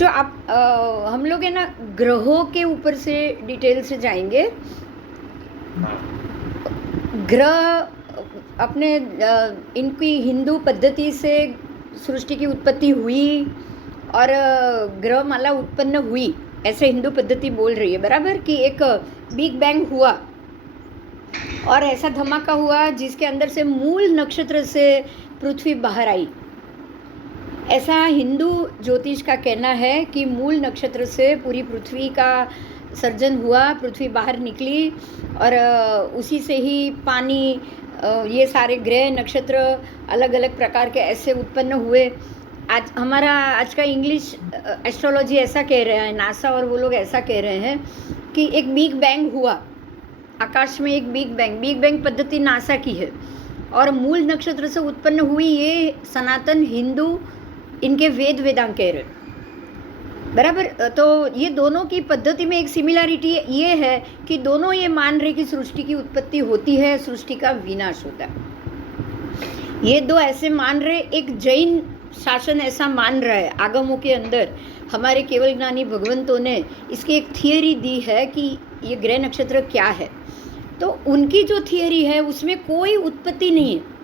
जो आप हम लोग है ना ग्रहों के ऊपर से डिटेल से जाएंगे। ग्रह अपने इनकी हिंदू पद्धति से सृष्टि की उत्पत्ति हुई और ग्रह माला उत्पन्न हुई, ऐसे हिंदू पद्धति बोल रही है बराबर, कि एक बिग बैंग हुआ और ऐसा धमाका हुआ जिसके अंदर से मूल नक्षत्र से पृथ्वी बाहर आई। ऐसा हिंदू ज्योतिष का कहना है कि मूल नक्षत्र से पूरी पृथ्वी का सर्जन हुआ, पृथ्वी बाहर निकली और उसी से ही पानी, ये सारे ग्रह नक्षत्र अलग अलग प्रकार के ऐसे उत्पन्न हुए। आज का इंग्लिश एस्ट्रोलॉजी ऐसा कह रहे हैं, नासा और वो लोग ऐसा कह रहे हैं कि एक बिग बैंग हुआ, आकाश में एक बिग बैंग पद्धति नासा की है और मूल नक्षत्र से उत्पन्न हुई, ये सनातन हिंदू इनके वेदांग कह रहे बराबर। तो ये दोनों की पद्धति में एक सिमिलरिटी ये है कि दोनों ये मान रहे कि सृष्टि की उत्पत्ति होती है, सृष्टि का विनाश होता है। ये दो ऐसे मान रहे, एक जैन शासन ऐसा मान रहा है। आगमों के अंदर हमारे केवल ज्ञानी भगवंतों ने इसकी एक थियरी दी है कि ये ग्रह नक्षत्र क्या है। तो उनकी जो थियरी है उसमें कोई उत्पत्ति नहीं है।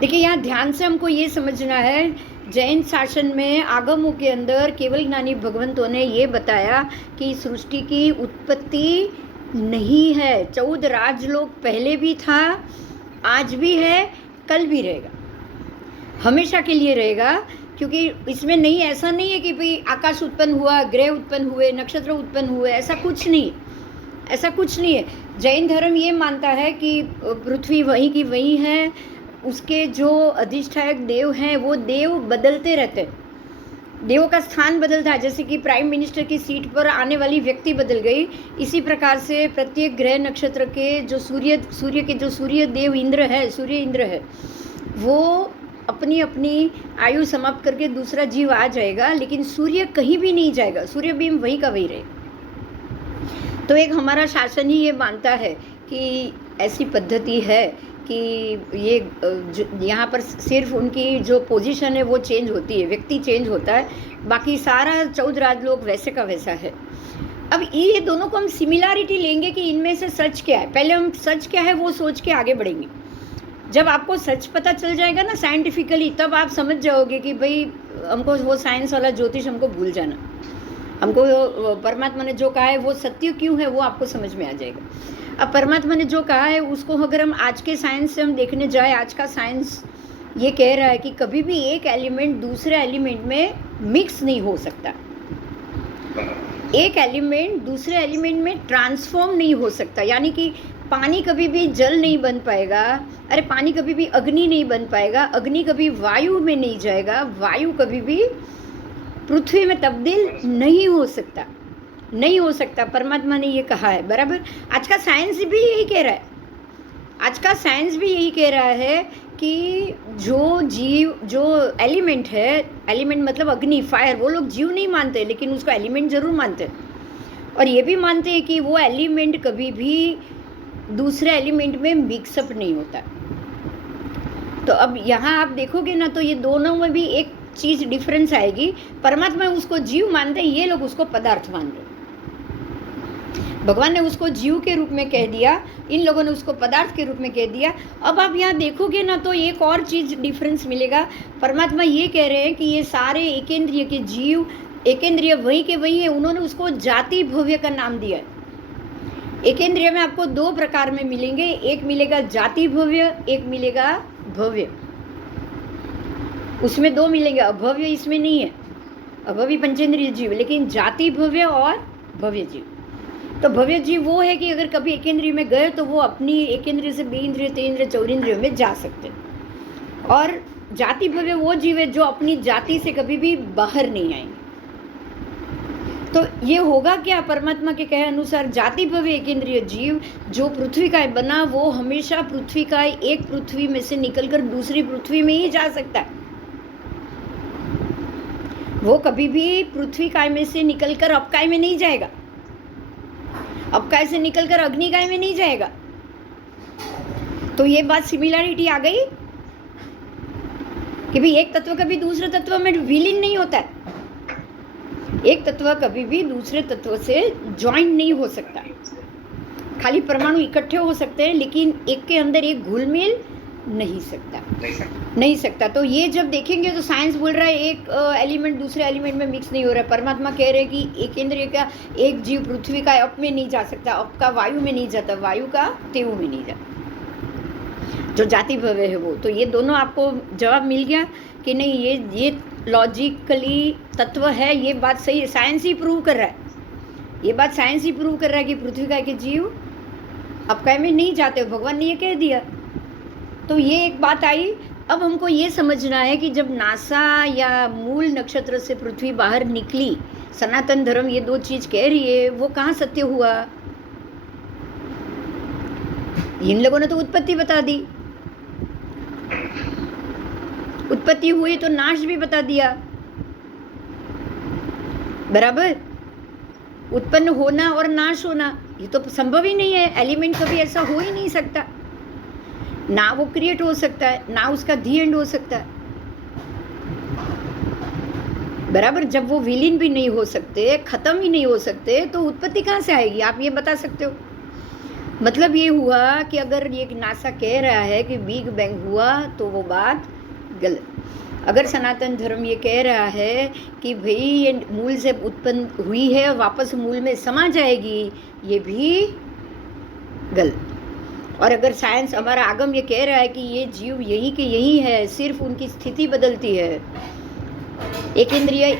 देखिए यहाँ ध्यान से हमको ये समझना है, जैन शासन में आगमों के अंदर केवल ज्ञानी भगवंतों ने ये बताया कि सृष्टि की उत्पत्ति नहीं है। 14 राजलोक पहले भी था, आज भी है, कल भी रहेगा, हमेशा के लिए रहेगा। क्योंकि इसमें नहीं, ऐसा नहीं है कि भाई आकाश उत्पन्न हुआ, ग्रह उत्पन्न हुए, नक्षत्र उत्पन्न हुए, ऐसा कुछ नहीं, ऐसा कुछ नहीं है। जैन धर्म ये मानता है कि पृथ्वी वहीं की वहीं है, उसके जो अधिष्ठायक देव हैं वो देव बदलते रहते हैं, देवों का स्थान बदलता है। जैसे कि प्राइम मिनिस्टर की सीट पर आने वाली व्यक्ति बदल गई, इसी प्रकार से प्रत्येक ग्रह नक्षत्र के जो सूर्य के जो सूर्य देव इंद्र है, सूर्य इंद्र है, वो अपनी अपनी आयु समाप्त करके दूसरा जीव आ जाएगा, लेकिन सूर्य कहीं भी नहीं जाएगा, सूर्य बीम वहीं का वहीं रहेगा। तो एक हमारा शासन ही ये मानता है कि ऐसी पद्धति है कि ये यहाँ पर सिर्फ उनकी जो पोजीशन है वो चेंज होती है, व्यक्ति चेंज होता है, बाकी सारा 14 राजलोक वैसे का वैसा है। अब ये दोनों को हम सिमिलरिटी लेंगे कि इनमें से सच क्या है। पहले हम सच क्या है वो सोच के आगे बढ़ेंगे। जब आपको सच पता चल जाएगा ना साइंटिफिकली, तब आप समझ जाओगे कि भाई हमको वो साइंस वाला ज्योतिष हमको भूल जाना, हमको परमात्मा ने जो कहा है वो सत्य क्यों है वो आपको समझ में आ जाएगा। अब परमात्मा ने जो कहा है उसको अगर हम आज के साइंस से हम देखने जाए, आज का साइंस ये कह रहा है कि कभी भी एक एलिमेंट दूसरे एलिमेंट में मिक्स नहीं हो सकता, एक एलिमेंट दूसरे एलिमेंट में ट्रांसफॉर्म नहीं हो सकता। यानी कि पानी कभी भी जल नहीं बन पाएगा, अरे पानी कभी भी अग्नि नहीं बन पाएगा, अग्नि कभी वायु में नहीं जाएगा, वायु कभी भी पृथ्वी में तब्दील नहीं हो सकता, नहीं हो सकता। परमात्मा ने ये कहा है बराबर। आज का साइंस भी यही कह रहा है, आज का साइंस भी यही कह रहा है कि जो जीव, जो एलिमेंट है, एलिमेंट मतलब अग्नि, फायर, वो लोग जीव नहीं मानते लेकिन उसको एलिमेंट जरूर मानते हैं। और ये भी मानते हैं कि वो एलिमेंट कभी भी दूसरे एलिमेंट में मिक्सअप नहीं होता। तो अब यहाँ आप देखोगे ना तो ये दोनों में भी एक चीज़ डिफरेंस आएगी। परमात्मा उसको जीव मानते हैं, ये लोग उसको पदार्थ मान रहे हैं। भगवान ने उसको जीव के रूप में कह दिया, इन लोगों ने उसको पदार्थ के रूप में कह दिया। अब आप यहाँ देखोगे ना तो एक और चीज़ डिफरेंस मिलेगा। परमात्मा ये कह रहे हैं कि ये सारे एकेंद्रिय के जीव, एकेंद्रिय वही के वही है, उन्होंने उसको जाति भव्य का नाम दिया है। एकेंद्रिय में आपको 2 प्रकार में मिलेंगे, एक मिलेगा जाति भव्य, एक मिलेगा भव्य। उसमें 2 मिलेंगे, अभव्य इसमें नहीं है, अभव्य पंचेंद्रिय जीव, लेकिन जाति भव्य और भव्य जीव। तो भव्य जीव वो है कि अगर कभी एकेंद्रिय में गए तो वो अपनी एकेंद्रिय से बेंद्रिय, तेंद्रिय, चौरेंद्रिय में जा सकते हैं। और जाति भव्य वो जीव है जो अपनी जाति से कभी भी बाहर नहीं आएंगे। तो ये होगा क्या, परमात्मा के कहे अनुसार जाति भव्य एकेंद्रिय जीव जो पृथ्वी का बना, वो हमेशा पृथ्वी का एक पृथ्वी में से निकलकर दूसरी पृथ्वी में ही जा सकता है। वो कभी भी पृथ्वी काय में से निकलकर अपकाय में नहीं जाएगा, अपकाय से निकलकर अग्निकाय में नहीं जाएगा। तो ये बात सिमिलरिटी आ गई कि भाई एक तत्व कभी दूसरे तत्व में विलीन नहीं होता है। एक तत्व कभी भी दूसरे तत्व से ज्वाइन नहीं हो सकता। खाली परमाणु इकट्ठे हो सकते हैं, लेकिन एक के अंदर एक घुल मिल नहीं सकता। तो ये जब देखेंगे तो साइंस बोल रहा है एक एलिमेंट दूसरे एलिमेंट में मिक्स नहीं हो रहा है। परमात्मा कह रहे हैं कि एकेंद्रिय का एक जीव पृथ्वी का अप में नहीं जा सकता, अप का वायु में नहीं जाता, वायु का तेऊ में नहीं जाता, जो जाति भव्य है वो। तो ये दोनों आपको जवाब मिल गया कि नहीं, ये लॉजिकली तत्व है, ये बात सही है, साइंस ही प्रूव कर रहा है। ये बात साइंस ही प्रूव कर रहा है कि पृथ्वी का के जीव अपकाय में नहीं जाते, भगवान ने ये कह दिया। तो ये एक बात आई। अब हमको ये समझना है कि जब नासा या मूल नक्षत्र से पृथ्वी बाहर निकली, सनातन धर्म ये दो चीज कह रही है, वो कहाँ सत्य हुआ? इन लोगों ने तो उत्पत्ति बता दी, उत्पत्ति हुई तो नाश भी बता दिया, बराबर। उत्पन्न होना और नाश होना ये तो संभव ही नहीं है। एलिमेंट कभी ऐसा हो ही नहीं सकता, ना वो क्रिएट हो सकता है, ना उसका दी एंड हो सकता है, बराबर। जब वो विलीन भी नहीं हो सकते, खत्म ही नहीं हो सकते, तो उत्पत्ति कहाँ से आएगी? आप ये बता सकते हो? मतलब ये हुआ कि अगर ये नासा कह रहा है कि बिग बैंग हुआ तो वो बात गलत। अगर सनातन धर्म ये कह रहा है कि भाई ये मूल से उत्पन्न हुई है और वापस मूल में समा जाएगी, ये भी गलत। और अगर साइंस हमारा आगम ये कह रहा है कि ये जीव यही के यही है, सिर्फ उनकी स्थिति बदलती है। एक इंद्रिय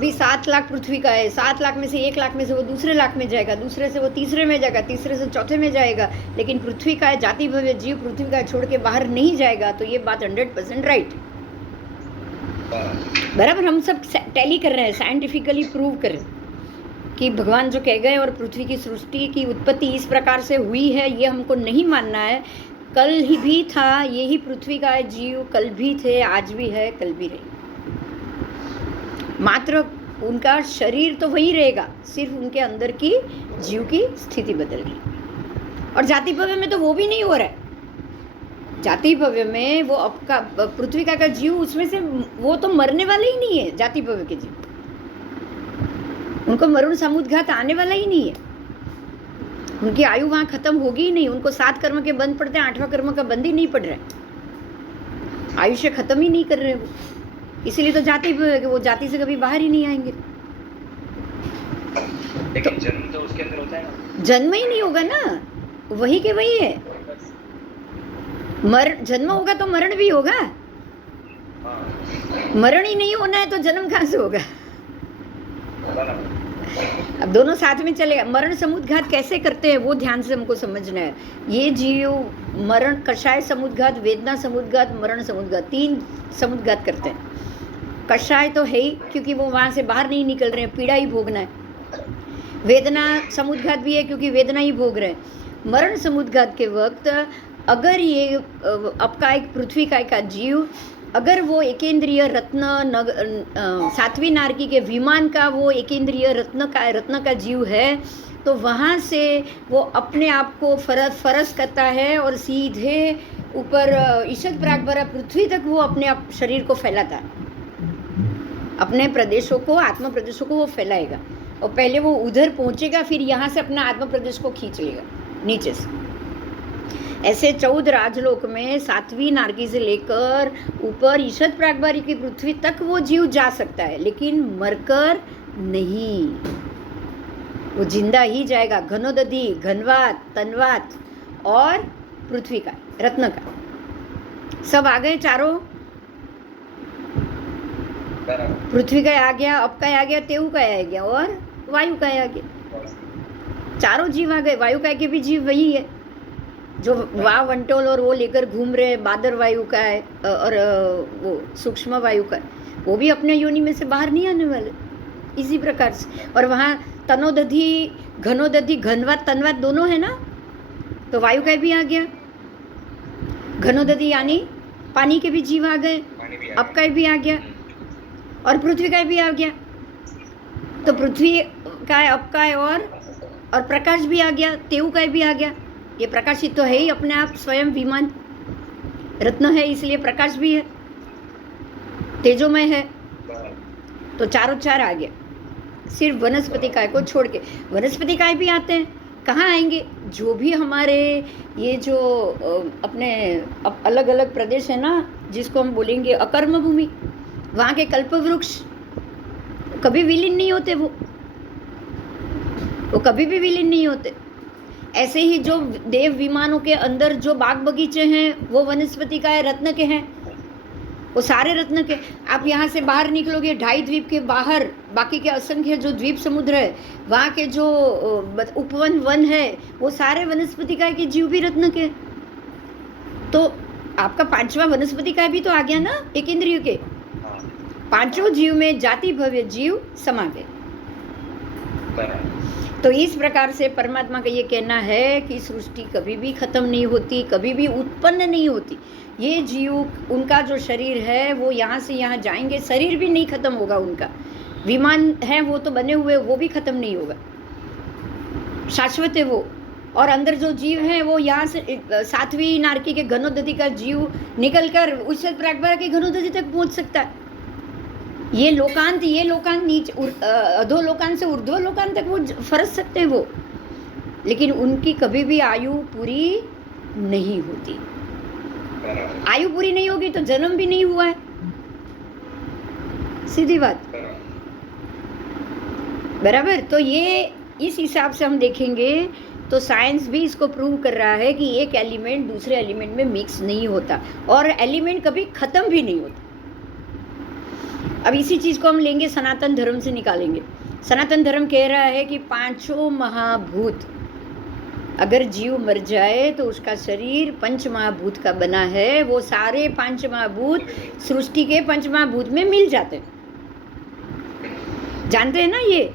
भी 7 लाख पृथ्वी का है, 7 लाख में से 1 लाख में से वो दूसरे लाख में जाएगा, दूसरे से वो तीसरे में जाएगा, तीसरे से चौथे में जाएगा, लेकिन पृथ्वी का है, जाति भव्य जीव पृथ्वी का छोड़ के बाहर नहीं जाएगा। तो ये बात 100% राइट, बराबर। हम सब टैली कर रहे हैं, साइंटिफिकली प्रूव कर रहे हैं कि भगवान जो कह गए और पृथ्वी की सृष्टि की उत्पत्ति इस प्रकार से हुई है, ये हमको नहीं मानना है। कल ही भी था, यही पृथ्वी का जीव कल भी थे, आज भी है, कल भी रहे, मात्र उनका शरीर तो वही रहेगा, सिर्फ उनके अंदर की जीव की स्थिति बदल गई। और जाति भव्य में तो वो भी नहीं हो रहा है। जाति भव्य में वो आपका पृथ्वी का जीव, उसमें से वो तो मरने वाले ही नहीं है। जाति भव्य के जीव, उनको मरण समुद्घात आने वाला ही नहीं है, उनकी आयु वहाँ खत्म होगी ही नहीं। उनको 7 कर्म के बंद पड़ते हैं, 8वां कर्म का बंद ही नहीं पड़ रहा है, आयुष्य खत्म ही नहीं कर रहे वो। इसीलिए तो जाति वो जाति से कभी बाहर ही नहीं आएंगे। लेकिन जन्म तो उसके अंदर होता है ना, जन्म ही नहीं होगा ना, वही के वही है। जन्म होगा तो मरण भी होगा, मरण ही नहीं होना है तो जन्म कहाँ से होगा? अब दोनों साथ में चलेगा। मरण समुद्घात कैसे करते हैं वो ध्यान से हमको समझना है। ये जीव मरण, कषाय समुद्घात, वेदना समुद्घात, मरण समुद्घात, 3 समुद्घात करते हैं। कषाय तो है ही, क्योंकि वो वहाँ से बाहर नहीं निकल रहे हैं, पीड़ा ही भोगना है। वेदना समुद्घात भी है, क्योंकि वेदना ही भोग रहे हैं। मरण समुद्घात के वक्त अगर ये आपका एक पृथ्वी का जीव, अगर वो एकेंद्रिय रत्न 7वीं नारकी के विमान का वो एकेंद्रिय रत्न का जीव है, तो वहाँ से वो अपने आप को फरस करता है और सीधे ऊपर ईशद प्रागभरा पृथ्वी तक वो अपने आप शरीर को फैलाता है, अपने प्रदेशों को, आत्म प्रदेशों को वो फैलाएगा। और पहले वो उधर पहुँचेगा, फिर यहाँ से अपना आत्म प्रदेश को खींच लेगा नीचे से। ऐसे 14 राजलोक में 7वीं नारकी से लेकर ऊपर ईशद प्रागभारी की पृथ्वी तक वो जीव जा सकता है, लेकिन मरकर नहीं, वो जिंदा ही जाएगा। घनोदधि, घनवात, तनवात और पृथ्वी का रत्न का सब आ गए चारों। पृथ्वी का आ गया, अप का आ गया, तेऊ का आ गया और वायु का आ गया। चारों जीव आ गए। वायु का के भी जीव वही है जो वाह वंटोल और वो लेकर घूम रहे, बादर वायु का है और वो सूक्ष्म वायु का, वो भी अपने योनि में से बाहर नहीं आने वाले इसी प्रकार से। और वहाँ तनोदधि, घनोदधि, घनवात, तनवात दोनों है ना, तो वायु का भी आ गया। घनोदधि यानी पानी के भी जीव आ गए, अप का भी आ गया और पृथ्वी का भी आ गया। तो पृथ्वी का है, अप का है और प्रकाश भी आ गया, तेऊ का भी आ गया। ये प्रकाशित तो है ही अपने आप, स्वयं विमान रत्न है, इसलिए प्रकाश भी है, तेजोमय है। तो चारों चार आ गया, सिर्फ वनस्पति काय को छोड़ के। वनस्पति काय भी आते हैं, कहाँ आएंगे? जो भी हमारे ये जो अपने अलग अलग प्रदेश है ना, जिसको हम बोलेंगे अकर्म भूमि, वहाँ के कल्प वृक्ष कभी विलीन नहीं होते, वो कभी भी विलीन नहीं होते। ऐसे ही जो देव विमानों के अंदर जो बाग बगीचे हैं वो वनस्पति का है, रत्न के हैं, वो सारे रत्न के। आप यहाँ से बाहर निकलोगे, 2.5 द्वीप के बाहर बाकी के असंख्य जो द्वीप समुद्र है, वहाँ के जो उपवन वन है, वो सारे वनस्पति का के जीव भी रत्न के। तो आपका 5वां वनस्पति का भी तो आ गया ना, एक इंद्रिय के। 5 जीव में जाति भव्य जीव समा गए। तो इस प्रकार से परमात्मा का ये कहना है कि सृष्टि कभी भी खत्म नहीं होती, कभी भी उत्पन्न नहीं होती। ये जीव, उनका जो शरीर है वो यहाँ से यहाँ जाएंगे, शरीर भी नहीं खत्म होगा उनका। विमान है वो तो बने हुए, वो भी खत्म नहीं होगा, शाश्वत है वो। और अंदर जो जीव हैं वो यहाँ से 7वीं नारकी के घनोदधि का जीव निकलकर उस प्रागभार के घनोदधि तक पहुँच सकता है। ये लोकांत नीचे अधो लोकांत से ऊर्ध्व लोकांत तक वो फरस सकते हैं वो, लेकिन उनकी कभी भी आयु पूरी नहीं होती। आयु पूरी नहीं होगी तो जन्म भी नहीं हुआ है, सीधी बात, बराबर। तो ये इस हिसाब से हम देखेंगे तो साइंस भी इसको प्रूव कर रहा है कि एक एलिमेंट दूसरे एलिमेंट में मिक्स नहीं होता, और एलिमेंट कभी खत्म भी नहीं होता। अब इसी चीज़ को हम लेंगे सनातन धर्म से निकालेंगे। सनातन धर्म कह रहा है कि 5 महाभूत, अगर जीव मर जाए तो उसका शरीर 5 महाभूत का बना है, वो सारे 5 महाभूत सृष्टि के 5 महाभूत में मिल जाते हैं। जानते हैं ना, ये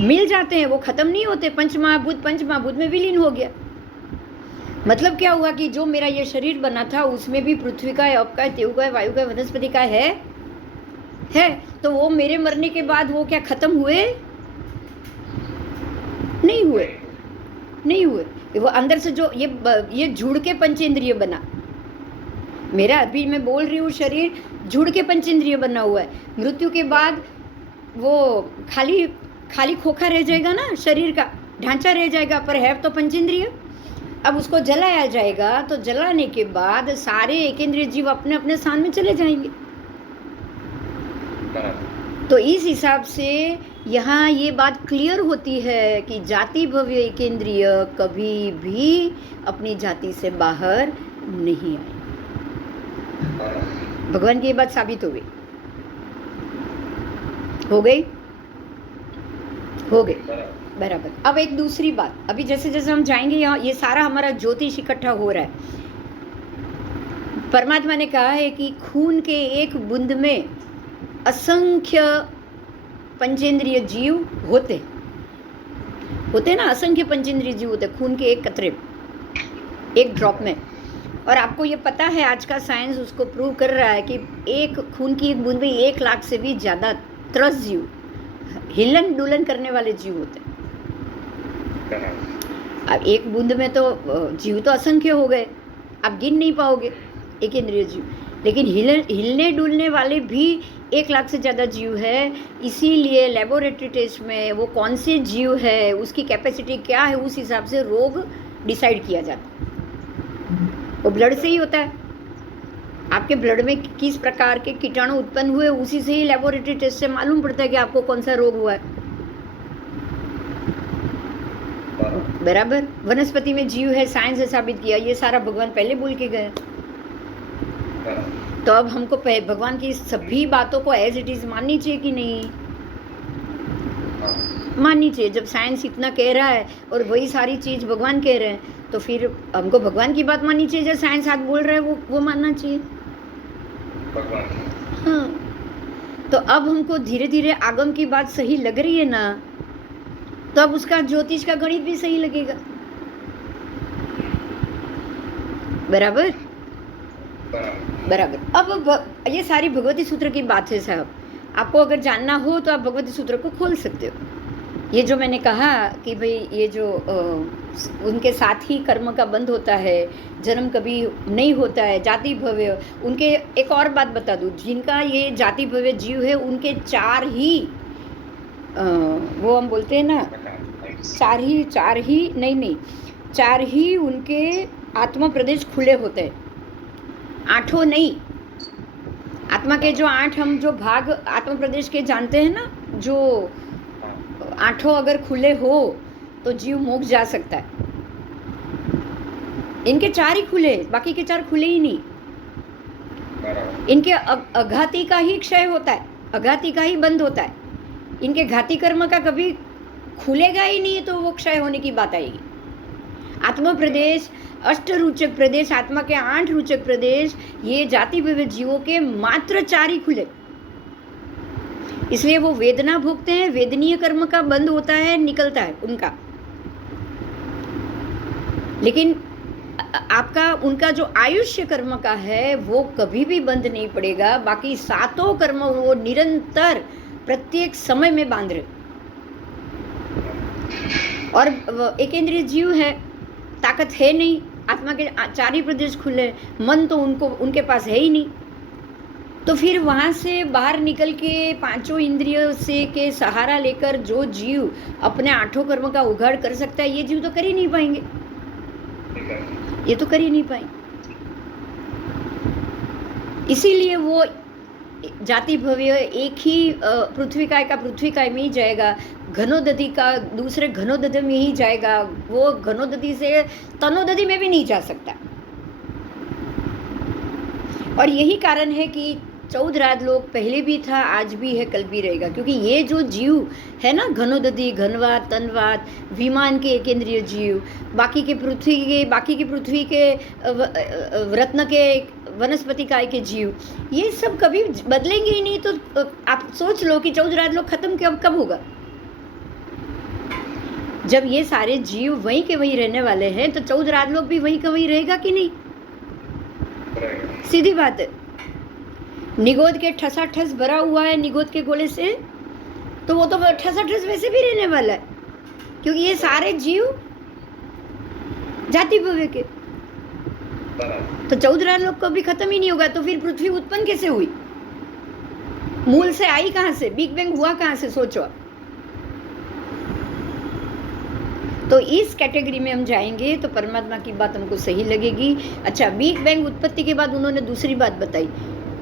मिल जाते हैं, वो खत्म नहीं होते। 5 महाभूत में विलीन हो गया। मतलब क्या हुआ कि जो मेरा ये शरीर बना था उसमें भी पृथ्वी का है, अप का है, तेव का है, वायु का है, वनस्पति का है। तो वो मेरे मरने के बाद वो क्या खत्म हुए? नहीं हुए। वो अंदर से जो ये जुड़ के पंचेंद्रिय बना, मेरा अभी मैं बोल रही हूँ शरीर जुड़ के पंचेंद्रिय बना हुआ है। मृत्यु के बाद वो खाली खोखा रह जाएगा ना, शरीर का ढांचा रह जाएगा, पर है तो पंचेंद्रिय। अब उसको जलाया जाएगा, तो जलाने के बाद सारे एकेंद्रिय जीव अपने अपने स्थान में चले जाएंगे। तो इस हिसाब से यहाँ ये बात क्लियर होती है कि जाति भव्य एकेंद्रिय कभी भी अपनी जाति से बाहर नहीं आए। भगवान की ये बात साबित हो गई बराबर। अब एक दूसरी बात, अभी जैसे जैसे हम जाएंगे यहाँ, ये सारा हमारा ज्योतिष इकट्ठा हो रहा है। परमात्मा ने कहा है कि खून के एक बूंद में असंख्य पंचेंद्रिय जीव होते ना, असंख्य पंचेंद्रिय जीव होते खून के एक कतरे, एक ड्रॉप में। और आपको ये पता है, आज का साइंस उसको प्रूव कर रहा है कि एक खून की एक बूंद में 1 लाख से भी ज़्यादा त्रस्त जीव, हिलन डुलन करने वाले जीव होते हैं। अब एक बूंद में तो जीव तो असंख्य हो गए, आप गिन नहीं पाओगे एक इंद्रिय जीव, लेकिन हिलने डुलने वाले भी 1 लाख से ज़्यादा जीव है। इसीलिए लेबोरेटरी टेस्ट में वो कौन से जीव है, उसकी कैपेसिटी क्या है, उस हिसाब से रोग डिसाइड किया जाता है। वो ब्लड से ही होता है, आपके ब्लड में किस प्रकार के कीटाणु उत्पन्न हुए, उसी से ही लेबोरेटरी टेस्ट से मालूम पड़ता है कि आपको कौन सा रोग हुआ है, बराबर। वनस्पति में जीव है, साइंस ने साबित किया, ये सारा भगवान पहले बोल के गए। तो अब हमको भगवान की सभी बातों को एज इट इज माननी चाहिए कि नहीं माननी चाहिए? जब साइंस इतना कह रहा है और वही सारी चीज भगवान कह रहे हैं, तो फिर हमको भगवान की बात माननी चाहिए। जो साइंस हाथ बोल रहा है वो मानना चाहिए। हाँ, तो अब हमको धीरे धीरे आगम की बात सही लग रही है ना, तो अब उसका ज्योतिष का गणित भी सही लगेगा, बराबर। अब ये सारी भगवती सूत्र की बात है साहब। आपको अगर जानना हो तो आप भगवती सूत्र को खोल सकते हो। ये जो मैंने कहा कि भाई ये जो उनके साथ ही कर्म का बंध होता है, जन्म कभी नहीं होता है, जाति भव्य, उनके एक और बात बता दूँ, जिनका ये जाति भव्य जीव है उनके चार ही वो हम बोलते हैं ना, चार ही नहीं, चार ही उनके आत्मा प्रदेश खुले होते हैं, आठों नहीं। आत्मा के जो 8 हम जो भाग आत्मा प्रदेश के जानते हैं ना, जो आठों अगर खुले हो तो जीव मोक्ष जा सकता है। इनके 4 ही खुले, बाकी के 4 खुले ही नहीं। इनके अघाती का ही क्षय होता है, अघाती का ही बंद होता है। इनके घाती कर्म का कभी खुलेगा ही नहीं, तो वो क्षय होने की बात आएगी। आत्मा प्रदेश, 8 रुचक प्रदेश, आत्मा के 8 रुचक प्रदेश, ये जाति विविध जीवों के मात्र 4 ही खुले, इसलिए वो वेदना भोगते हैं। वेदनीय कर्म का बंद होता है, निकलता है उनका। लेकिन आपका उनका जो आयुष्य कर्म का है वो कभी भी बंद नहीं पड़ेगा। बाकी 7 कर्म वो निरंतर प्रत्येक समय में बांध रहे। और एकेंद्रिय जीव है, ताकत है नहीं, आत्मा के 4 ही प्रदेश खुले, मन तो उनके पास है ही नहीं। तो फिर वहाँ से बाहर निकल के 5 इंद्रियों से के सहारा लेकर जो जीव अपने 8 कर्म का उघाड़ कर सकता है, ये जीव तो कर ही नहीं पाएंगे, ये तो कर ही नहीं पाएंगे। इसीलिए वो जाति भव्य एक ही पृथ्वीकाय का पृथ्वीकाय में ही जाएगा, घनोदधि का दूसरे घनोदधि में ही जाएगा, वो घनोदधि से तनोदधि में भी नहीं जा सकता। और यही कारण है कि 14 लोग पहले भी था, आज भी है, कल भी रहेगा। क्योंकि ये जो जीव है ना, घनोदधि, घनवात, तनवात, विमान के एकेंद्रीय जीव, बाकी के पृथ्वी के रत्न के वनस्पति काय के जीव, ये सब कभी बदलेंगे ही नहीं। तो आप सोच लो कि 14 लोग खत्म कब होगा? जब ये सारे जीव वहीं के वहीं रहने वाले हैं, तो 14 लोग भी वहीं का वहीं रहेगा कि नहीं? सीधी बात है। निगोद के ठसाठस भरा हुआ है निगोद के गोले से, तो वो तो ठसाठस वैसे भी रहने वाला है, क्योंकि ये सारे जीव जाति भव्य के। तो 14 लोग कभी खत्म ही नहीं होगा। तो फिर पृथ्वी उत्पन्न कैसे हुई? मूल से आई कहां से? बिग बैंग हुआ कहां से? सोचो। तो इस कैटेगरी में हम जाएंगे तो परमात्मा की बात हमको सही लगेगी। अच्छा, बिग बैंग उत्पत्ति के बाद उन्होंने दूसरी बात बताई,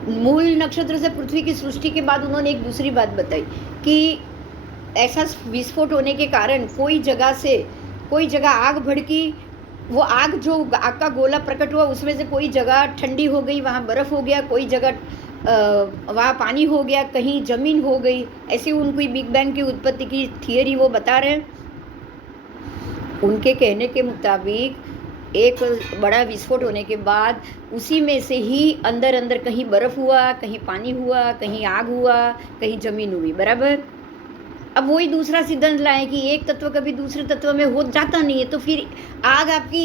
मूल नक्षत्र से पृथ्वी की सृष्टि के बाद उन्होंने एक दूसरी बात बताई कि ऐसा विस्फोट होने के कारण कोई जगह आग भड़की, वो आग जो आग का गोला प्रकट हुआ उसमें से कोई जगह ठंडी हो गई, वहाँ बर्फ़ हो गया, कोई जगह वहाँ पानी हो गया, कहीं ज़मीन हो गई। ऐसी उनकी बिग बैंग की उत्पत्ति की थियरी वो बता रहे हैं। उनके कहने के मुताबिक एक बड़ा विस्फोट होने के बाद उसी में से ही अंदर कहीं बर्फ़ हुआ, कहीं पानी हुआ, कहीं आग हुआ, कहीं ज़मीन हुई, बराबर। अब वही दूसरा सिद्धांत लाए कि एक तत्व कभी दूसरे तत्व में हो जाता नहीं है, तो फिर आग आपकी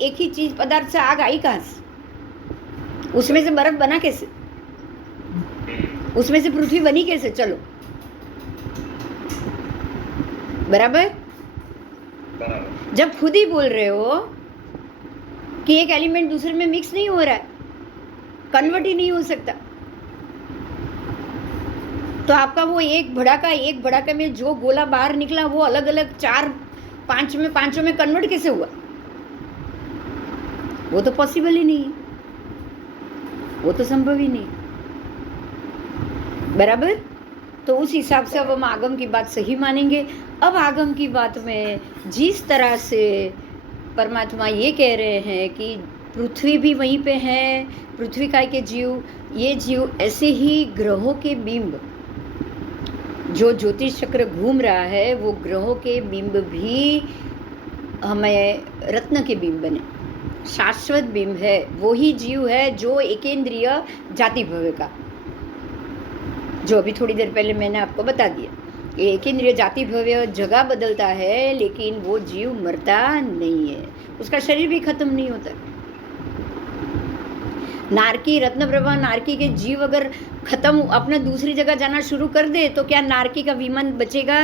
एक ही चीज़ पदार्थ से आग आई कहाँ से? उसमें से बर्फ़ बना कैसे? उसमें से पृथ्वी बनी कैसे? चलो, बराबर। जब खुद ही बोल रहे हो कि एक एलिमेंट दूसरे में मिक्स नहीं हो रहा है, कन्वर्ट ही नहीं हो सकता, तो आपका वो एक भड़ाका में जो गोला बाहर निकला वो अलग अलग 4-5 में कन्वर्ट कैसे हुआ? वो तो पॉसिबल ही नहीं है, वो तो संभव ही नहीं, बराबर। तो उस हिसाब से अब हम आगम की बात सही मानेंगे। अब आगम की बात में जिस तरह से परमात्मा ये कह रहे हैं कि पृथ्वी भी वहीं पे है, पृथ्वी काय के जीव, ये जीव ऐसे ही ग्रहों के बिंब, जो ज्योतिष चक्र घूम रहा है वो ग्रहों के बिंब भी हमें रत्न के बिंब बने, शाश्वत बिंब है। वो ही जीव है जो एकेंद्रीय जाति भव्य का, जो अभी थोड़ी देर पहले मैंने आपको बता दिया। एकेंद्रीय जाति भव्य जगह बदलता है, लेकिन वो जीव मरता नहीं है, उसका शरीर भी खत्म नहीं होता। नारकी, रत्न प्रभा नारकी के जीव अगर खत्म अपना दूसरी जगह जाना शुरू कर दे तो क्या नारकी का विमान बचेगा?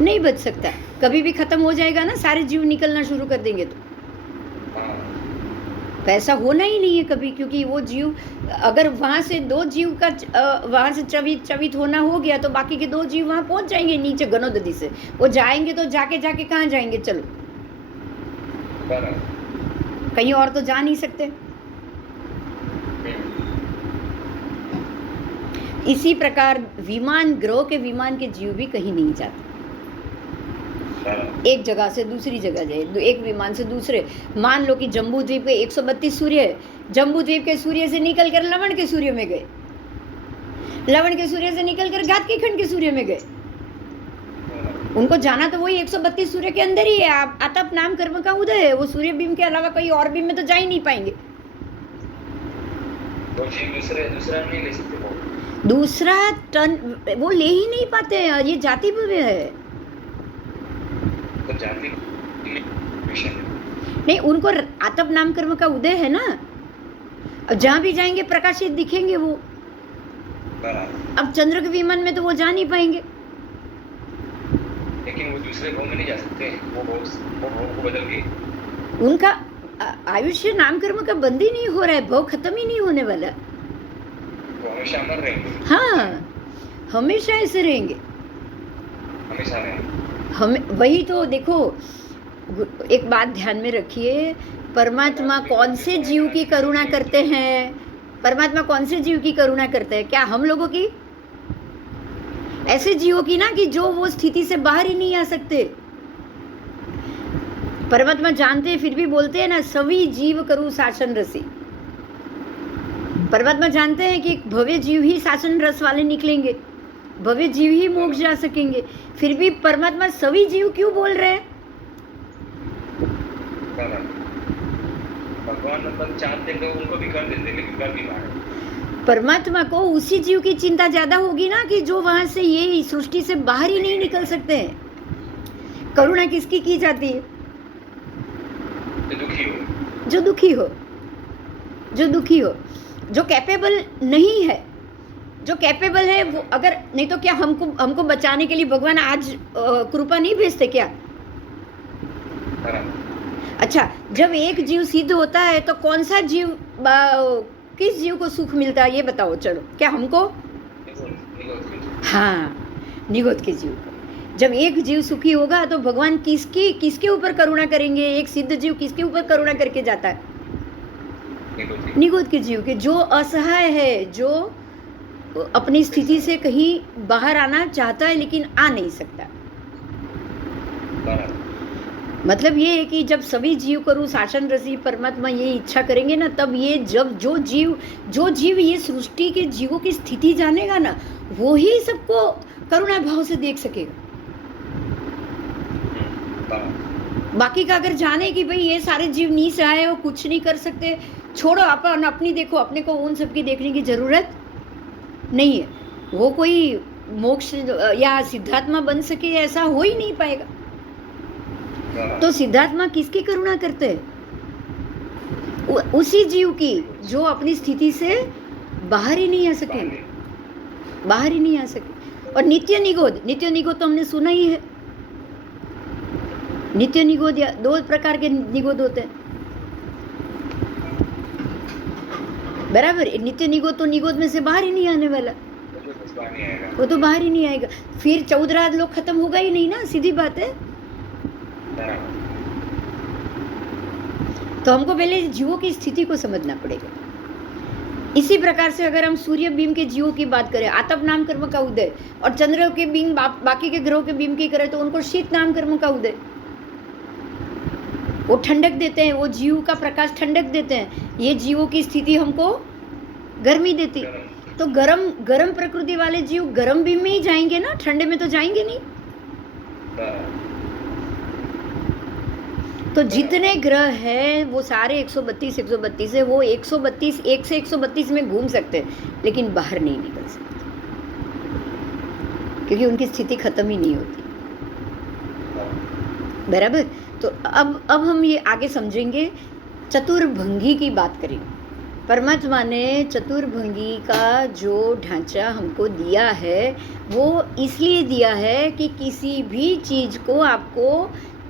नहीं बच सकता, कभी भी खत्म हो जाएगा ना, सारे जीव निकलना शुरू कर देंगे तो ऐसा होना ही नहीं है कभी, क्योंकि वो जीव अगर वहाँ से 2 जीव का वहाँ से चवित होना हो गया तो बाकी के 2 जीव वहाँ पहुँच जाएंगे नीचे गनोदधी से, वो जाएंगे तो जाके कहाँ जाएंगे, चलो कहीं और तो जा नहीं सकते। इसी प्रकार विमान, ग्रह के विमान के जीव भी कहीं नहीं जाते, एक जगह से दूसरी जगह जाए, एक विमान से दूसरे। मान लो कि जम्बू द्वीप पे 132 सूर्य है, जम्बू द्वीप के सूर्य से निकल कर लवण के सूर्य में गए, लवण के सूर्य से निकल कर घात के खंड के सूर्य में गए, उनको जाना तो वही 132 सूर्य के अंदर ही है। आप आतप नाम कर्म का उदय है, वो सूर्य बीम के अलावा कोई और बीम में तो जा ही नहीं पाएंगे। नहीं ले सकते दूसरा टन वो ले ही नहीं पाते हैं, ये जाति भव्य है। तो जाति नहीं, उनको आतप नाम कर्म का उदय है ना, अब जहाँ भी जाएंगे प्रकाशित दिखेंगे वो। अब चंद्र के विमान में तो वो जा नहीं पाएंगे, लेकिन वो दूसरे भाव में नहीं जा सकते, वो भाव बदल गए, उनका आयुष्य नाम कर्म का बंद ही नहीं हो रहा है, भाव खत्म ही नहीं होने वाला, वो हमेशा अमर रहेंगे। हाँ, हमेशा ऐसे रहेंगे, हमेशा रहेंगे। हमें वही तो देखो, एक बात ध्यान में रखिए, परमात्मा कौन से जीव की करुणा करते हैं? परमात्मा कौन से जीव की करुणा करते हैं? क्या हम लोगों की? ऐसे जीवों की ना कि जो वो स्थिति से बाहर ही नहीं आ सकते। परमात्मा जानते हैं फिर भी बोलते हैं ना, सभी जीव करूं शासन रसी। परमात्मा जानते हैं कि भव्य जीव ही शासन रस वाले निकलेंगे, भव्य जीव ही मोक्ष जा सकेंगे, फिर भी परमात्मा सभी जीव क्यों बोल रहे हैं? भगवान मतलब चाहते तो उनको भी कर देते, लेकिन कर नहीं पाए। परमात्मा को उसी जीव की चिंता ज्यादा होगी ना कि जो वहां से ये सृष्टि से बाहर ही नहीं निकल सकते हैं। करुणा किसकी की जाती है? जो दुखी हो, जो दुखी हो, जो दुखी हो, जो कैपेबल नहीं है, जो कैपेबल है वो, अगर नहीं तो क्या हमको बचाने के लिए भगवान आज कृपा नहीं भेजते क्या? अच्छा, जब एक जीव सिद्ध होता है तो कौन सा जीव, किस जीव को सुख मिलता है ये बताओ? चलो, क्या हमको? हाँ, निगोद के जीव को। जब एक जीव सुखी होगा तो भगवान किसके ऊपर करुणा करेंगे? एक सिद्ध जीव किसके ऊपर करुणा करके जाता है? निगोद के जीव के, जो असहाय है, जो अपनी स्थिति से कहीं बाहर आना चाहता है लेकिन आ नहीं सकता। मतलब ये है कि जब सभी जीव करूँ शासन रसी, परमात्मा ये इच्छा करेंगे ना, तब ये जब जो जीव ये सृष्टि के जीवों की स्थिति जानेगा ना, वो ही सबको करुणा भाव से देख सकेगा। बाकी का अगर जाने कि भाई ये सारे जीव नीच आए, वो कुछ नहीं कर सकते, छोड़ो, अपन अपनी देखो, अपने को उन सबकी देखने की जरूरत नहीं है। वो कोई मोक्ष या सिद्धात्मा बन सके ऐसा हो ही नहीं पाएगा। तो सिद्धात्मा किसकी करुणा करते हैं? उसी जीव की जो अपनी स्थिति से बाहर ही नहीं आ सकेंगे, बाहर ही नहीं आ सके। और नित्य निगोद तो हमने सुना ही है। नित्य निगोद या 2 प्रकार के निगोद होते हैं, बराबर। नित्य निगोद तो निगोद में से बाहर ही नहीं आने वाला, वो तो बाहर ही नहीं आएगा। फिर 14 लोग खत्म होगा ही नहीं ना, सीधी बात है। तो हमको पहले जीवों की स्थिति को समझना पड़ेगा। इसी प्रकार से अगर हम सूर्य बीम के जीवों की बात करें, आतप नाम कर्म का उदय, और चंद्र के बीम बाकी के ग्रहों के बीम की करें तो उनको शीत नाम कर्म का उदय। वो ठंडक देते हैं, वो जीव का प्रकाश ठंडक देते हैं। ये जीवों की स्थिति हमको गर्मी देती। तो गरम प्रकृति वाले जीव गरम बीम में ही जाएंगे ना, ठंडे में तो जाएंगे नहीं। तो जितने ग्रह हैं वो सारे 132 है, वो 132 1 से 132 में घूम सकते हैं लेकिन बाहर नहीं निकल सकते, क्योंकि उनकी स्थिति खत्म ही नहीं होती, बराबर। तो अब हम ये आगे समझेंगे, चतुर्भंगी की बात करेंगे। परमात्मा ने चतुर्भंगी का जो ढांचा हमको दिया है वो इसलिए दिया है कि किसी भी चीज़ को आपको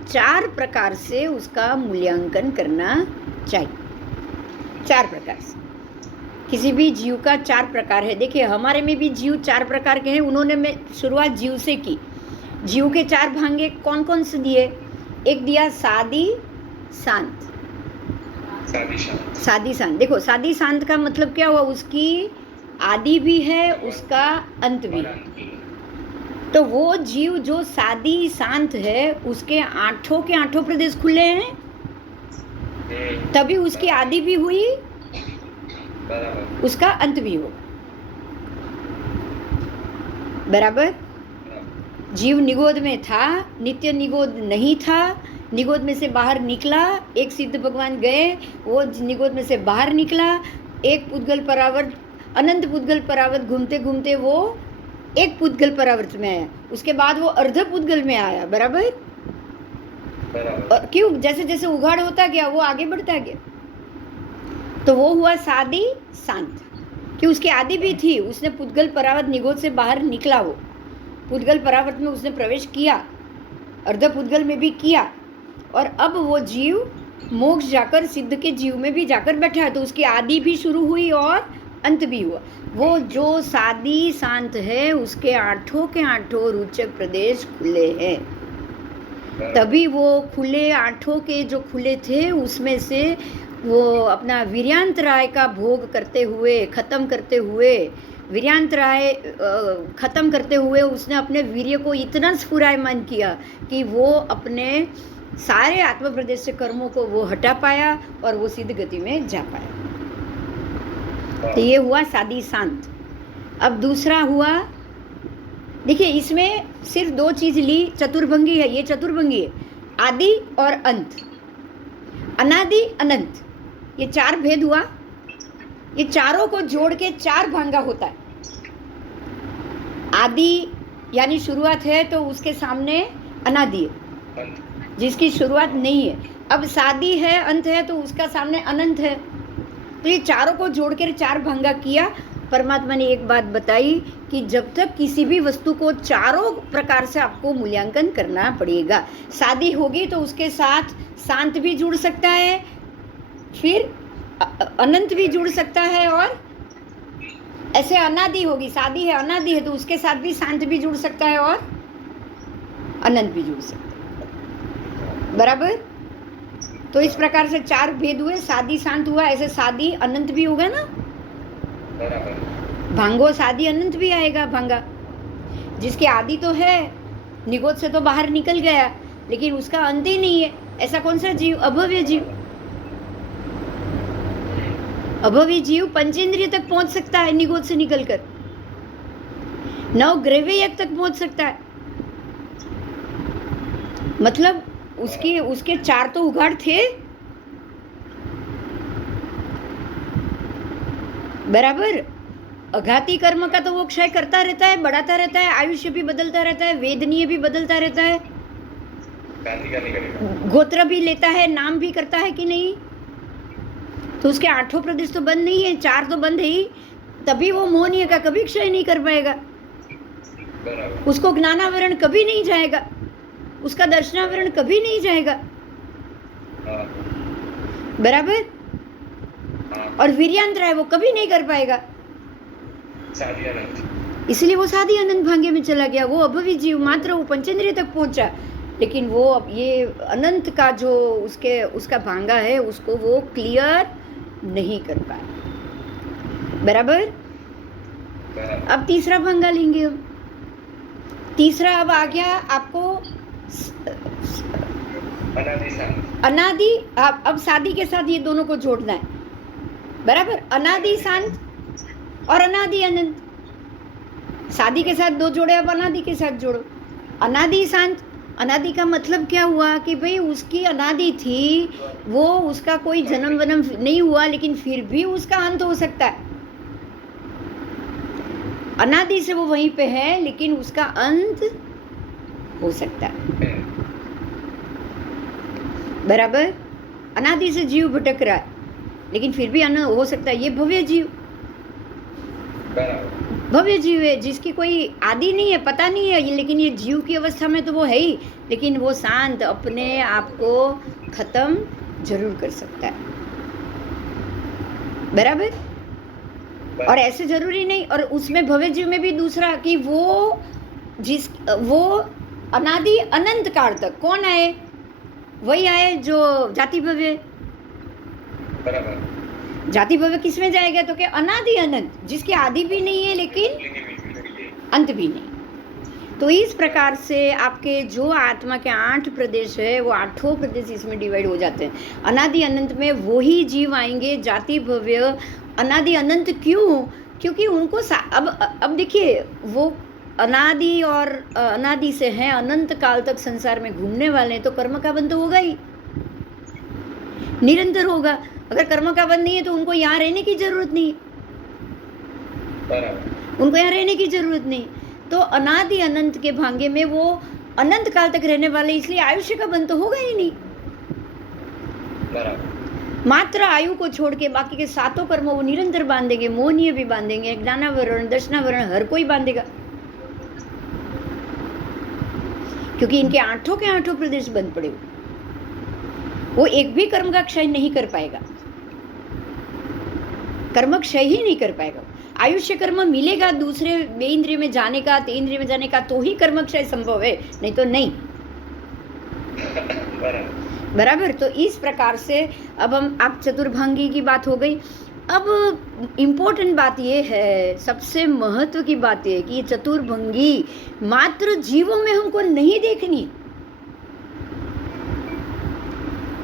4 प्रकार से उसका मूल्यांकन करना चाहिए। 4 प्रकार से किसी भी जीव का 4 प्रकार है। देखिए हमारे में भी जीव 4 प्रकार के हैं। उन्होंने मैं शुरुआत जीव से की। जीव के 4 भांगे कौन कौन से दिए? एक दिया सादी शांत। सादी शांत, देखो सादी शांत का मतलब क्या हुआ? उसकी आदि भी है, उसका अंत भी है। तो वो जीव जो सादी शांत है उसके 8 के 8 प्रदेश खुले हैं, तभी उसकी आदि भी हुई, उसका अंत भी हो। बराबर? जीव निगोद में था, नित्य निगोद नहीं था, निगोद में से बाहर निकला, एक सिद्ध भगवान गए, वो निगोद में से बाहर निकला, एक पुद्गल परावर्त, अनंत पुद्गल परावर्त घूमते घूमते वो एक पुद्गल परावर्त में आया, उसके बाद वो अर्ध पुद्गल में आया। बराबर? क्यों? जैसे जैसे उघाड़ होता गया वो आगे बढ़ता गया, तो वो हुआ सादी शांत कि उसकी आदि भी थी। उसने पुद्गल परावर्त निगोद से बाहर निकला, वो पुद्गल परावर्त में उसने प्रवेश किया, अर्ध पुद्गल में भी किया, और अब वो जीव मोक्ष जाकर सिद्ध के जीव में भी जाकर बैठा है, तो उसकी आदि भी शुरू हुई और अंत भी हुआ। वो जो सादी शांत है उसके 8 के 8 रुचक प्रदेश खुले हैं, तभी वो खुले 8 के जो खुले थे उसमें से वो अपना वीर्यांतराय का भोग करते हुए, खत्म करते हुए, वीर्यांतराय खत्म करते हुए उसने अपने वीर्य को इतना स्फुरायमान किया कि वो अपने सारे आत्म प्रदेश से कर्मों को वो हटा पाया और वो सिद्ध गति में जा पाया। तो ये हुआ सादी शांत। अब दूसरा हुआ, देखिए इसमें सिर्फ 2 चीज ली, चतुर्भंगी है, ये चतुर्भंगी है, आदि और अंत, अनादि अनंत, ये 4 भेद हुआ। ये चारों को जोड़ के 4 भांगा होता है। आदि यानी शुरुआत है तो उसके सामने अनादि है जिसकी शुरुआत नहीं है। अब सादी है, अंत है, तो उसका सामने अनंत है। तो ये चारों को जोड़कर 4 भांगा किया। परमात्मा ने एक बात बताई कि जब तक किसी भी वस्तु को चारों प्रकार से आपको मूल्यांकन करना पड़ेगा। सादी होगी तो उसके साथ शांत भी जुड़ सकता है, फिर अनंत भी जुड़ सकता है, और ऐसे अनादि होगी, सादी है अनादि है तो उसके साथ भी शांत भी जुड़ सकता है और अनंत भी जुड़ सकता है। बराबर? तो इस प्रकार से 4 भेद हुए, सादी शांत हुआ, ऐसे सादी अनंत भी होगा ना। भांगो सादी अनंत भी आएगा भांगा, जिसकी आदि तो है, निगोद से तो बाहर निकल गया, लेकिन उसका अंत ही नहीं है। ऐसा कौन सा जीव? अभव्य जीव। अभव्य जीव पंचेंद्रिय तक पहुंच सकता है निगोद से निकलकर, 9 ग्रव्य तक पहुंच सकता है। मतलब उसके 4 तो उघाड़ थे। बराबर? अघाती कर्म का तो वो क्षय करता रहता है, बढ़ाता रहता है, आयुष्य भी बदलता रहता है, वेदनीय भी बदलता रहता है, गोत्र भी लेता है, नाम भी करता है कि नहीं। तो उसके 8 प्रदेश तो बंद नहीं है, 4 तो बंद है ही, तभी वो मोहनीय का कभी क्षय नहीं कर पाएगा। उसको ज्ञानावरण कभी नहीं जाएगा, उसका दर्शनावरण कभी नहीं जाएगा। बराबर? और वीर्यांतराय वो कभी नहीं कर पाएगा, इसलिए वो सादी अनंत भांगे में चला गया। वो अभवी जीव मात्र वो पंचेंद्रिय तक पहुंचा, लेकिन वो अब ये अनंत का जो उसका भांगा है उसको वो क्लियर नहीं कर पाया। बराबर? अब तीसरा भांगा लेंगे हम। तीसरा अब आ गया आपको अनादि। अब सादी के साथ ये दोनों को जोड़ना है। बराबर? अनादि शांत और अनादि अनंत। सादी के साथ 2 जोड़े, अब अनादि के साथ जोड़ो। अनादि शांत, अनादि का मतलब क्या हुआ कि भाई उसकी अनादि थी, वो उसका कोई जन्म वन्म नहीं हुआ, लेकिन फिर भी उसका अंत हो सकता है। अनादि से वो वहीं पे है, लेकिन उसका अंत हो सकता है। बराबर? अनादि से जीव भटक रहा है, लेकिन फिर भी अनंत हो सकता है। ये भव्य जीव, बराबर। भव्य जीव है जिसकी कोई आदि नहीं है, पता नहीं है, लेकिन ये जीव की अवस्था में तो वो है ही, लेकिन वो शांत अपने आप को खत्म जरूर कर सकता है। बराबर। और ऐसे जरूरी नहीं, और उसमें भव्य जीव में भी दूसरा कि वो अनादि अनंत काल तक कौन आए, वही आए जो जाति भव्य। बराबर। जाति भव्य किस में जाएगा, तो क्या अनादि अनंत, जिसकी आदि भी नहीं है लेकिन अंत भी नहीं। तो इस प्रकार से आपके जो आत्मा के 8 प्रदेश है, वो 8 प्रदेश इसमें डिवाइड हो जाते हैं। अनादि अनंत में वही जीव आएंगे जाति भव्य। अनादि अनंत क्यों? क्योंकि उनको अब देखिए, वो अनादि और अनादि से हैं, अनंत काल तक संसार में घूमने वाले हैं, तो कर्म का बंध तो होगा ही, निरंतर होगा। अगर कर्म का बंध नहीं है तो उनको यहाँ रहने की जरूरत नहीं, उनको यहाँ रहने की जरूरत नहीं। तो अनादि अनंत के भांगे में वो अनंत काल तक रहने वाले, इसलिए आयुष्य का बंध तो होगा ही नहीं। मात्र आयु को छोड़ के बाकी के 7 कर्म वो निरंतर बांधेंगे, मोहनीय भी बांधेंगे, ज्ञानावरण दर्शनावरण हर कोई बांधेगा, क्योंकि इनके 8 के 8 प्रदेश बंद पड़े हुए। वो एक भी कर्म का क्षय नहीं कर पाएगा, कर्म क्षय ही नहीं कर पाएगा। आयुष्य कर्म मिलेगा दूसरे इंद्रिय में जाने का, इंद्रिय में जाने का, तो ही कर्म क्षय संभव है, नहीं तो नहीं। बराबर। तो इस प्रकार से अब आप चतुर्भंगी की बात हो गई। अब इम्पोर्टेंट बात ये है, सबसे महत्व की बात ये है कि ये चतुर्भंगी मात्र जीवों में हमको नहीं देखनी।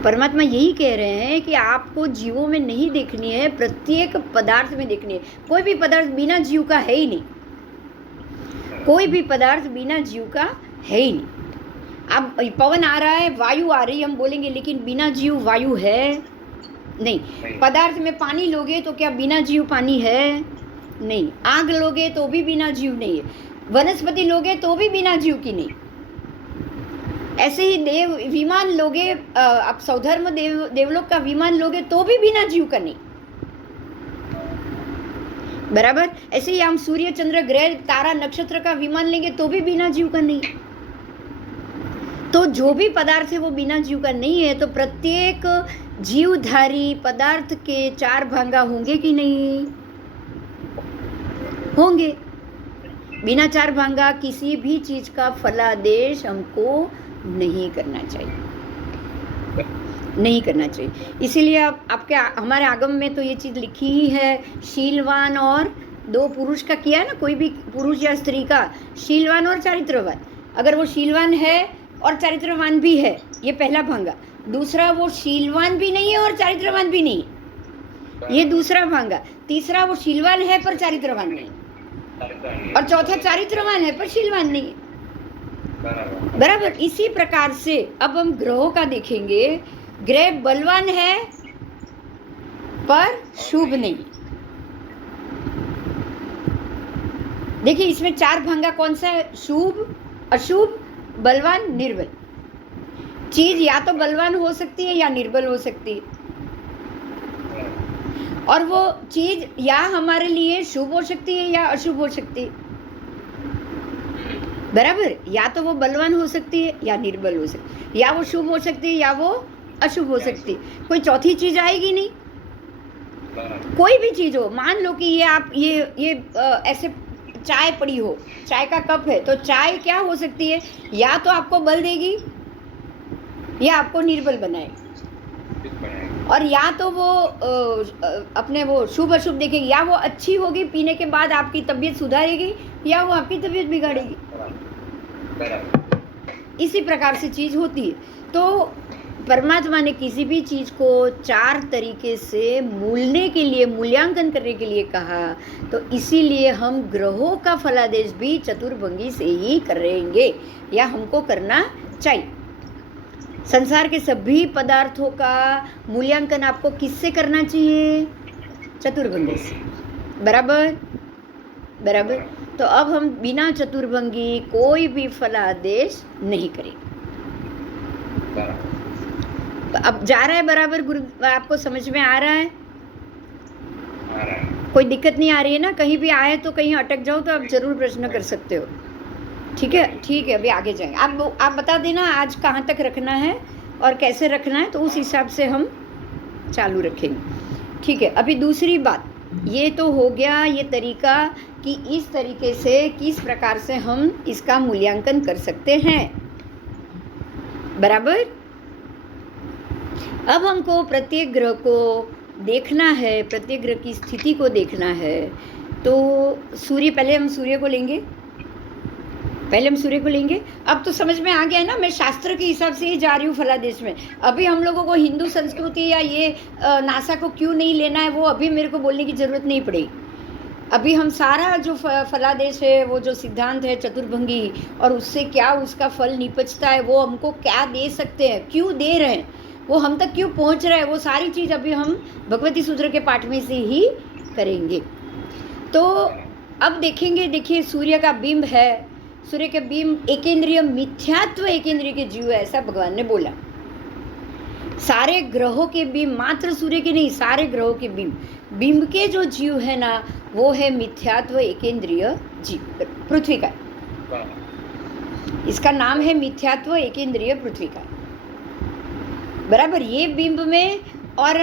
परमात्मा यही कह रहे हैं कि आपको जीवों में नहीं देखनी है, प्रत्येक पदार्थ में देखनी है। कोई भी पदार्थ बिना जीव का है ही नहीं, कोई भी पदार्थ बिना जीव का है ही नहीं। अब पवन आ रहा है, वायु आ रही है, हम बोलेंगे लेकिन बिना जीव वायु है नहीं। पदार्थ में पानी लोगे तो क्या बिना जीव पानी है? नहीं। आग लोगे तो भी बिना जीव नहीं है। वनस्पति लोगे तो भी बिना जीव की नहीं। ऐसे ही विमान लोगे, आप सौधर्म देवलोक का विमान लोगे तो भी बिना जीव का नहीं। बराबर। ऐसे ही हम सूर्य चंद्र ग्रह तारा नक्षत्र का विमान लेंगे तो भी बिना जीव का नहीं। तो जो भी पदार्थ है वो बिना जीव का नहीं है। तो प्रत्येक जीवधारी पदार्थ के 4 भांगा होंगे कि नहीं? होंगे। बिना 4 भांगा किसी भी चीज का फलादेश हमको नहीं करना चाहिए, नहीं करना चाहिए। इसीलिए आपके हमारे आगम में तो ये चीज लिखी ही है, शीलवान और 2 पुरुष का किया है ना, कोई भी पुरुष या स्त्री का, शीलवान और चारित्रवान। अगर वो शीलवान है और चारित्रवान भी है, ये पहला भांगा। दूसरा, वो शीलवान भी नहीं है और चारित्रवान भी नहीं है, ये दूसरा भांगा। तीसरा, वो शीलवान है पर चारित्रवान नहीं, और चौथा चारित्रवान है पर शीलवान नहीं है। बराबर। इसी प्रकार से अब हम ग्रहों का देखेंगे। ग्रह बलवान है पर शुभ नहीं। देखिए इसमें 4 भांगा कौन सा है? शुभ, अशुभ, बलवान, निर्बल। चीज या तो बलवान हो सकती है या निर्बल हो सकती है, और वो चीज या हमारे लिए शुभ हो सकती है या अशुभ हो सकती है। बराबर। या तो वो बलवान हो सकती है या निर्बल हो सकती है, या वो शुभ हो सकती है या वो अशुभ हो सकती है। कोई चौथी चीज आएगी नहीं। कोई भी चीज हो, मान लो कि ये आप ये ऐसे चाय पड़ी हो, चाय का कप है, तो चाय क्या हो सकती है? या तो आपको बल देगी या आपको निर्बल बनाएगी, और या तो वो अपने वो शुभ अशुभ देखेगी, या वो अच्छी होगी, पीने के बाद आपकी तबीयत सुधारेगी, या वो आपकी तबीयत बिगाड़ेगी। इसी प्रकार से चीज होती है। तो परमात्मा ने किसी भी चीज को 4 तरीके से मूलने के लिए, मूल्यांकन करने के लिए कहा, तो इसीलिए हम ग्रहों का फलादेश भी चतुर्भंगी से ही करेंगे, या हमको करना चाहिए। संसार के सभी पदार्थों का मूल्यांकन आपको किससे करना चाहिए? चतुर्भंगी से। बराबर। बराबर। तो अब हम बिना चतुर्भंगी कोई भी फलादेश नहीं करेंगे। तो अब जा रहा है बराबर? गुरु आपको समझ में आ रहा है? कोई दिक्कत नहीं आ रही है ना? कहीं भी आए तो कहीं अटक जाओ तो आप ज़रूर प्रश्न कर सकते हो। ठीक है, ठीक है, अभी आगे जाएंगे। आप बता देना आज कहाँ तक रखना है और कैसे रखना है, तो उस हिसाब से हम चालू रखेंगे। ठीक है, अभी दूसरी बात, ये तो हो गया ये तरीका कि इस तरीके से किस प्रकार से हम इसका मूल्यांकन कर सकते हैं, बराबर। अब हमको प्रत्येक ग्रह को देखना है, प्रत्येक ग्रह की स्थिति को देखना है। तो सूर्य, पहले हम सूर्य को लेंगे, अब तो समझ में आ गया है ना, मैं शास्त्र के हिसाब से ही जा रही हूँ फलादेश में। अभी हम लोगों को हिंदू संस्कृति या ये नासा को क्यों नहीं लेना है, वो अभी मेरे को बोलने की ज़रूरत नहीं पड़ेगी। अभी हम सारा जो फलादेश है, वो जो सिद्धांत है चतुर्भंगी, और उससे क्या उसका फल निपजता है, वो हमको क्या दे सकते हैं, क्यों दे रहे हैं, वो हम तक क्यों पहुंच रहा है, वो सारी चीज़ अभी हम भगवती सूत्र के पाठ में से ही करेंगे। तो अब देखेंगे, देखिए सूर्य का बिंब है, सूर्य के बिंब एकेंद्रिय, मिथ्यात्व एकेंद्रिय के जीव है, ऐसा भगवान ने बोला। सारे ग्रहों के बिंब, मात्र सूर्य के नहीं, सारे ग्रहों के बिंब के जो जीव है ना, वो है मिथ्यात्व एकेंद्रिय जीव, पृथ्वी का। इसका नाम है मिथ्यात्व एकेंद्रिय पृथ्वी का, बराबर। ये बिंब में और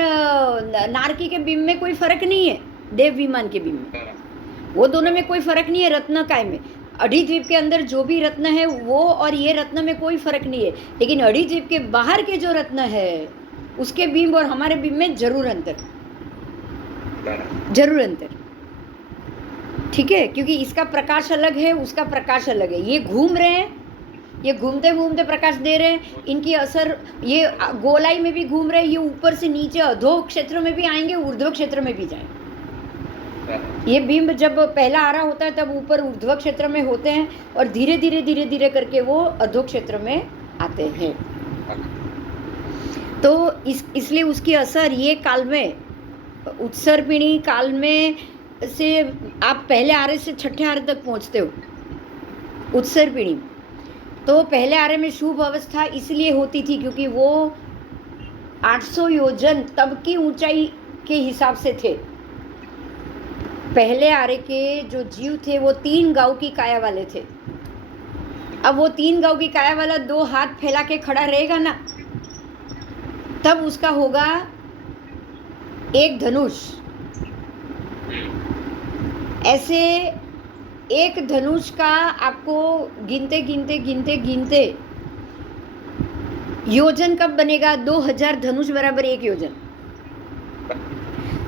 नारकी के बिंब में कोई फर्क नहीं है, देव विमान के बिंब में, वो दोनों में कोई फर्क नहीं है। रत्न काय में, अढ़ीद्वीप के अंदर जो भी रत्न है वो और ये रत्न में कोई फर्क नहीं है, लेकिन अढ़ीद्वीप के बाहर के जो रत्न है उसके बिंब और हमारे बिंब में जरूर अंतर, ठीक है, क्योंकि इसका प्रकाश अलग है, उसका प्रकाश अलग है। ये घूम रहे हैं, ये घूमते घूमते प्रकाश दे रहे हैं, इनकी असर ये गोलाई में भी घूम रहे हैं, ये ऊपर से नीचे अधो क्षेत्र में भी आएंगे, ऊर्ध्व क्षेत्र में भी जाएंगे। ये बिंब जब पहला आ रहा होता है तब ऊपर ऊर्ध्व क्षेत्र में होते हैं और धीरे धीरे करके वो अधो क्षेत्र में आते हैं। तो इसलिए उसकी असर ये काल में, उत्सर्पिणी काल में से आप पहले आरे से छठे आरे तक पहुंचते हो, उत्सर्पिणी। तो पहले आरे में शुभ अवस्था इसलिए होती थी क्योंकि वो 800 योजन तब की ऊंचाई के हिसाब से थे। पहले आरे के जो जीव थे वो 3 गांव की काया वाले थे। अब वो 3 गांव की काया वाला 2 हाथ फैला के खड़ा रहेगा ना, तब उसका होगा एक धनुष। ऐसे एक धनुष का आपको गिनते योजन कब बनेगा? 2000 धनुष बराबर 1 योजन।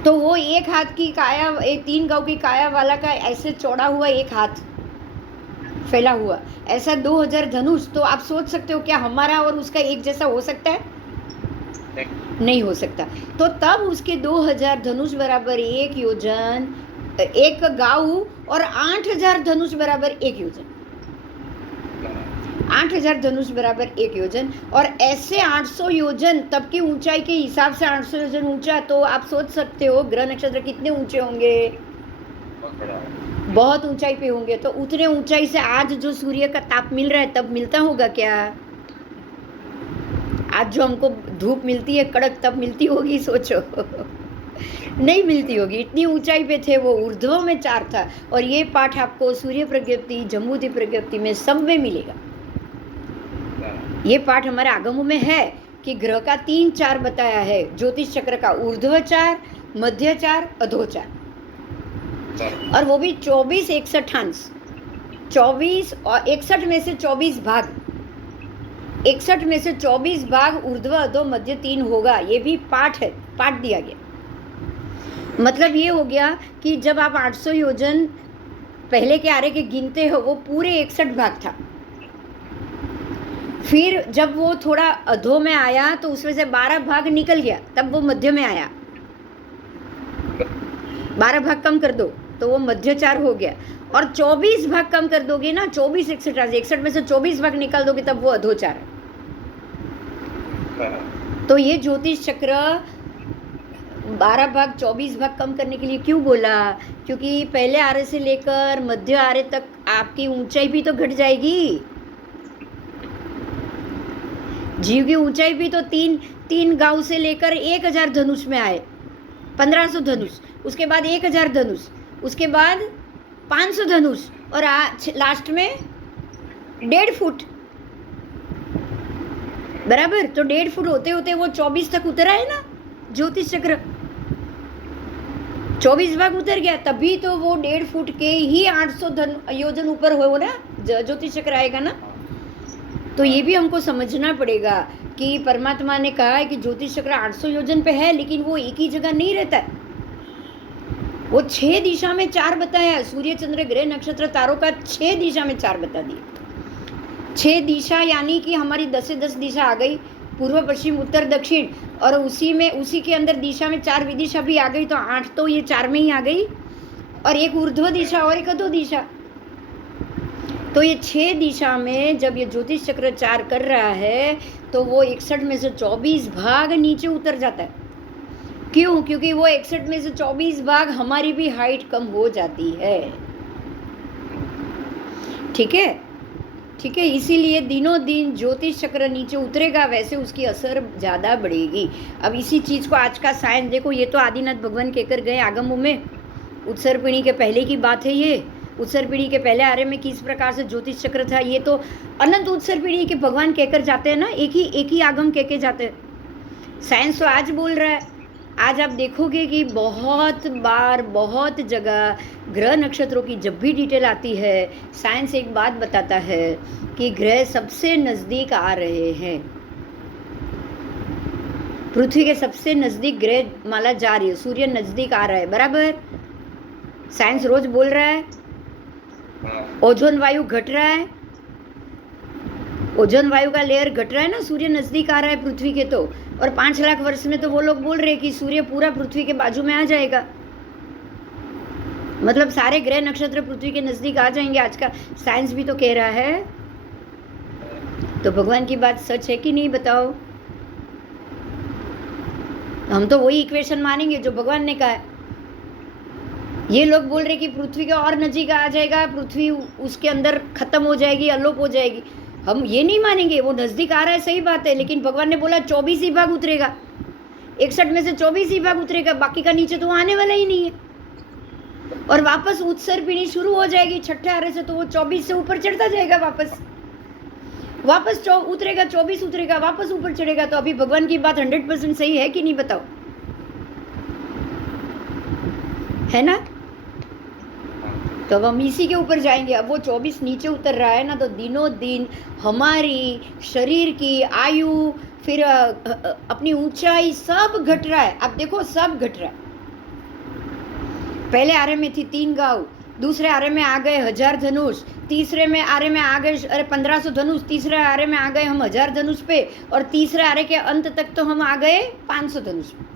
तो वो एक हाथ की काया, 3 गांव की काया वाला का ऐसे चौड़ा हुआ एक हाथ फैला हुआ, ऐसा 2000 धनुष। तो आप सोच सकते हो क्या हमारा और उसका एक जैसा हो सकता है? नहीं हो सकता। तो तब उसके 2000 धनुष बराबर 1 योजन, एक गांव, और 8000 धनुष बराबर 1 योजन, 8000 धनुष बराबर 1 योजन। और ऐसे 800 योजन तब की ऊंचाई के हिसाब से 800 योजन ऊंचा। तो आप सोच सकते हो ग्रह नक्षत्र कितने ऊंचे होंगे, बहुत ऊंचाई पे होंगे। तो उतने ऊंचाई से आज जो सूर्य का ताप मिल रहा है तब मिलता होगा क्या? आज जो हमको धूप मिलती है कड़क, तब मिलती होगी? सोचो नहीं मिलती होगी। इतनी ऊंचाई पे थे वो, ऊर्ध्व में 4 था। और ये पाठ आपको सूर्य प्रज्ञप्ति, जम्बूद्वीप प्रज्ञप्ति में सब में मिलेगा। ये पाठ हमारे आगमों में है कि ग्रह का 3-4 बताया है। ज्योतिष चक्र का ऊर्ध्व 4, मध्य 4, अधो 4, और वो भी 24-61 अंश, 24 और 61 में से 24 भाग, 61 में से 24 भाग ऊर्ध्व, अधो, मध्य 3 होगा। ये भी पाठ है, पाठ दिया गया। मतलब ये हो गया कि जब आप 800 योजन पहले के आरे के गिनते हो वो पूरे 61 भाग था। फिर जब वो थोड़ा अधो में आया तो उसमें से 12 भाग निकल गया, तब वो मध्य में आया। 12 भाग कम कर दो तो वो मध्य 4 हो गया। और 24 भाग कम कर दोगे ना, 24-61 में से 24 भाग निकाल दोगे तब वो अधो 4 है। तो ये ज्योतिष चक्र 12 भाग 24 भाग कम करने के लिए क्यों बोला? क्योंकि पहले आरे से लेकर मध्य आरे तक आपकी ऊंचाई भी तो घट जाएगी। जीव की ऊंचाई भी तो 3 गांव से लेकर 1000 धनुष में आए। 1500 धनुष, उसके बाद 1000 धनुष, उसके बाद 500 धनुष और लास्ट में 1.5 फुट, बराबर। तो 1.5 फुट होते होते वो 24 तक उतरा है ना ज्योतिष चक्र, 24 भाग उतर गया, तभी तो वो 1.5 फुट के ही 800 योजन ऊपर हो ना ज्योतिष चक्र आएगा ना। तो ये भी हमको समझना पड़ेगा कि परमात्मा ने कहा है कि ज्योतिष चक्र 800 योजन पे है, लेकिन वो एक ही जगह नहीं रहता है, वो 6 दिशा में 4 बताया। सूर्य चंद्र ग्रह नक्षत्र तारों का 6 दिशा में 4 बता दिए। 6 दिशा यानी कि हमारी 10 से 10 दिशा आ गई, पूर्व पश्चिम उत्तर दक्षिण, और उसी के अंदर दिशा में 4 विदिशा भी आ गई, तो 8 तो ये 4 में ही आ गई, और एक ऊर्ध्व दिशा और एक अधो दिशा। तो ये 6 दिशा में जब ये ज्योतिष चक्र 4 कर रहा है तो वो 61 में से 24 भाग नीचे उतर जाता है। क्यों? क्योंकि वो 61 में से 24 भाग हमारी भी हाइट कम हो जाती है। ठीक है, ठीक है, इसीलिए दिनों दिन ज्योतिष चक्र नीचे उतरेगा, वैसे उसकी असर ज़्यादा बढ़ेगी। अब इसी चीज़ को आज का साइंस देखो, ये तो आदिनाथ भगवान कहकर गए आगमों में, उत्सर पीढ़ी के पहले की बात है ये। उत्सर पीढ़ी के पहले आर्य में किस प्रकार से ज्योतिष चक्र था, ये तो अनंत उत्सर पीढ़ी के भगवान कहकर जाते हैं ना, एक ही आगम कह के जाते हैं। साइंस तो आज बोल रहा है। आज आप देखोगे कि बहुत बार बहुत जगह ग्रह नक्षत्रों की जब भी डिटेल आती है, साइंस एक बात बताता है कि ग्रह सबसे नज़दीक आ रहे हैं, पृथ्वी के सबसे नज़दीक ग्रह माला जा रही है, सूर्य नज़दीक आ रहा है, बराबर। साइंस रोज बोल रहा है। ओजोन वायु घट रहा है, ओजोन वायु का लेयर घट रहा है ना, सूर्य नज़दीक आ रहा है पृथ्वी के। तो और 5 लाख वर्ष में तो वो लोग बोल रहे हैं कि सूर्य पूरा पृथ्वी के बाजू में आ जाएगा, मतलब सारे ग्रह नक्षत्र पृथ्वी के नज़दीक आ जाएंगे। आज का साइंस भी तो कह रहा है। तो भगवान की बात सच है कि नहीं, बताओ। हम तो वही इक्वेशन मानेंगे जो भगवान ने कहा है। ये लोग बोल रहे कि पृथ्वी के और नजीक आ जाएगा, पृथ्वी उसके अंदर खत्म हो जाएगी, अलोप हो जाएगी। हम ये नहीं मानेंगे, वो नज़दीक आ रहा है, सही बात है, लेकिन भगवान ने बोला 24 ही भाग उतरेगा, 61 में से 24 ही भाग उतरेगा, बाकी का नीचे तो आने वाला ही नहीं है। और वापस उत्सर पीढ़ी शुरू हो जाएगी 6ठे आरे से, तो वो 24 से ऊपर चढ़ता जाएगा, वापस उतरेगा, 24 उतरेगा, वापस ऊपर चढ़ेगा। तो अभी भगवान की बात 100% सही है कि नहीं, बताओ, है ना। तो अब हम इसी के ऊपर जाएंगे। अब वो 24 नीचे उतर रहा है ना, तो दिनों दिन हमारी शरीर की आयु, फिर अपनी ऊंचाई सब घट रहा है। अब देखो सब घट रहा है। पहले आरे में थी 3 गांव, दूसरे आरे में आ गए 1000 धनुष, तीसरे में आरे में आ गए 1500 धनुष, तीसरे आरे में आ गए हम 1000 धनुष पे, और तीसरे आरे के अंत तक तो हम आ गए 500 धनुष पे।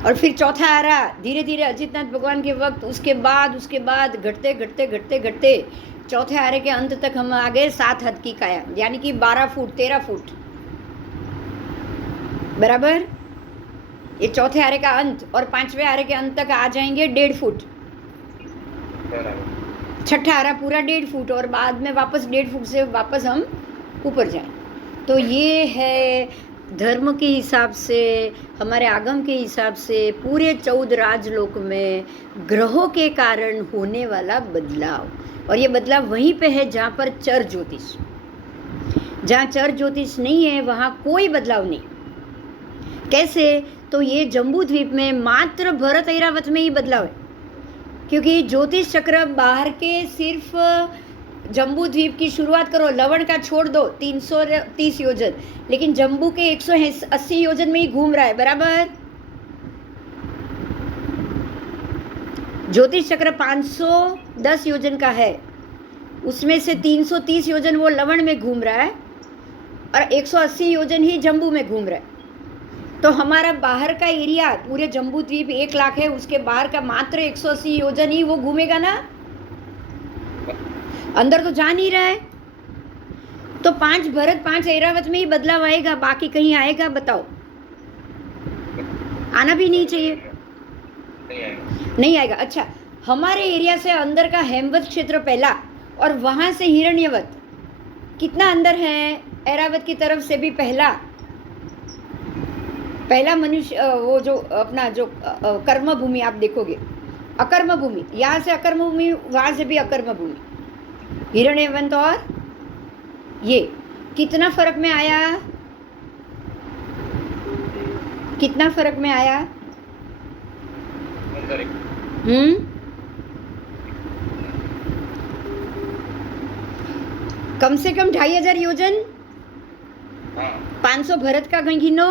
और फिर चौथा आरा धीरे धीरे अजितनाथ भगवान के वक्त, उसके बाद घटते घटते घटते घटते चौथे आरे के अंत तक हम आ गए 7 हाथ की काया, यानी कि 12 फुट 13 फुट, बराबर। ये चौथे आरे का अंत, और 5वें आरे के अंत तक आ जाएंगे 1.5 फुट। छठा आरा पूरा 1.5 फुट, और बाद में वापस 1.5 फुट से वापस हम ऊपर जाएं। तो ये है धर्म के हिसाब से, हमारे आगम के हिसाब से, पूरे 14 राजलोक में ग्रहों के कारण होने वाला बदलाव। और ये बदलाव वहीं पे है जहाँ पर चर ज्योतिष, जहाँ चर ज्योतिष नहीं है वहाँ कोई बदलाव नहीं। कैसे? तो ये जम्बू द्वीप में मात्र भरत ऐरावत में ही बदलाव है, क्योंकि ज्योतिष चक्र बाहर के सिर्फ जम्बू द्वीप की शुरुआत करो, लवण का छोड़ दो 330 योजन, लेकिन जम्बू के 180 योजन में ही घूम रहा है, बराबर। ज्योतिष चक्र 510 योजन का है, उसमें से 330 योजन वो लवण में घूम रहा है और 180 योजन ही जम्बू में घूम रहा है। तो हमारा बाहर का एरिया पूरे जम्बू द्वीप 1 लाख है, उसके बाहर का मात्र 180 योजन ही वो घूमेगा ना, अंदर तो जा नहीं रहा है। तो 5 भरत 5 ऐरावत में ही बदलाव आएगा, बाकी कहीं आएगा, बताओ? आना भी नहीं चाहिए, नहीं आएगा। अच्छा, हमारे एरिया से अंदर का हेमवत क्षेत्र पहला, और वहां से हिरण्यवत कितना अंदर है, ऐरावत की तरफ से भी पहला, पहला मनुष्य वो जो अपना जो कर्म भूमि आप देखोगे, अकर्म भूमि, यहाँ से अकर्म भूमि, वहाँ से भी अकर्म भूमि, हिरण्यवंत और ये कितना फर्क में आया, कितना फर्क में आया? कम से कम 2500 योजन, 500 भरत का गिनो,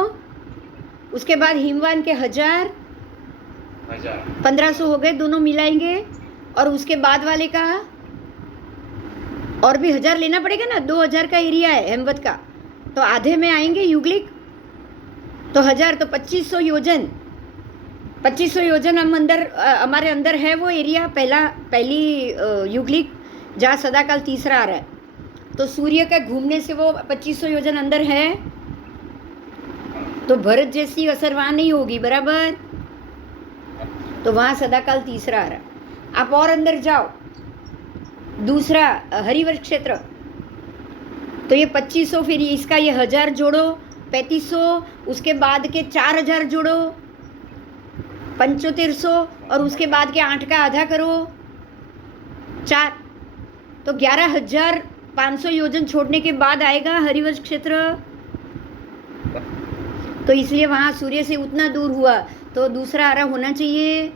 उसके बाद हिमवान के 1000, 1500 हो गए दोनों मिलाएंगे, और उसके बाद वाले का और भी 1000 लेना पड़ेगा ना, 2000 का एरिया है हेमवत का, तो आधे में आएंगे युगलिक, तो 1000 तो 2500 योजन, 2500 योजन हम अंदर हमारे अंदर है वो एरिया, पहली युगलिक जहाँ सदाकाल तीसरा आ रहा है, तो सूर्य का घूमने से वो 2500 योजन अंदर है, तो भरत जैसी असर वहाँ नहीं होगी, बराबर, तो वहाँ सदाकाल तीसरा आ रहा है। आप और अंदर जाओ, दूसरा हरिवर्ष क्षेत्र, तो ये 2500, फिर इसका ये 1000 जोड़ो 3500, उसके बाद के 4000 जोड़ो 7500, और उसके बाद के 8 का आधा करो 4, तो 11500 योजन छोड़ने के बाद आएगा हरिवर्ष क्षेत्र, तो इसलिए वहाँ सूर्य से उतना दूर हुआ, तो दूसरा आरा होना चाहिए,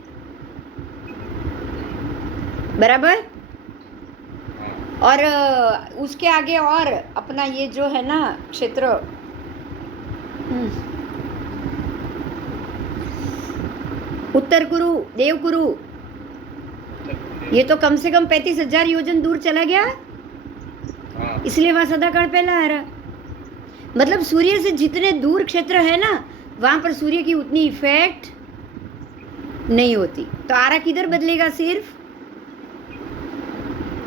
बराबर। और उसके आगे और अपना ये जो है ना क्षेत्र, उत्तर कुरु, देव कुरु, ये तो कम से कम 35,000 योजन दूर चला गया, इसलिए वहाँ सदाकाल पहला आ रहा। मतलब सूर्य से जितने दूर क्षेत्र है ना, वहाँ पर सूर्य की उतनी इफेक्ट नहीं होती, तो आरा किधर बदलेगा? सिर्फ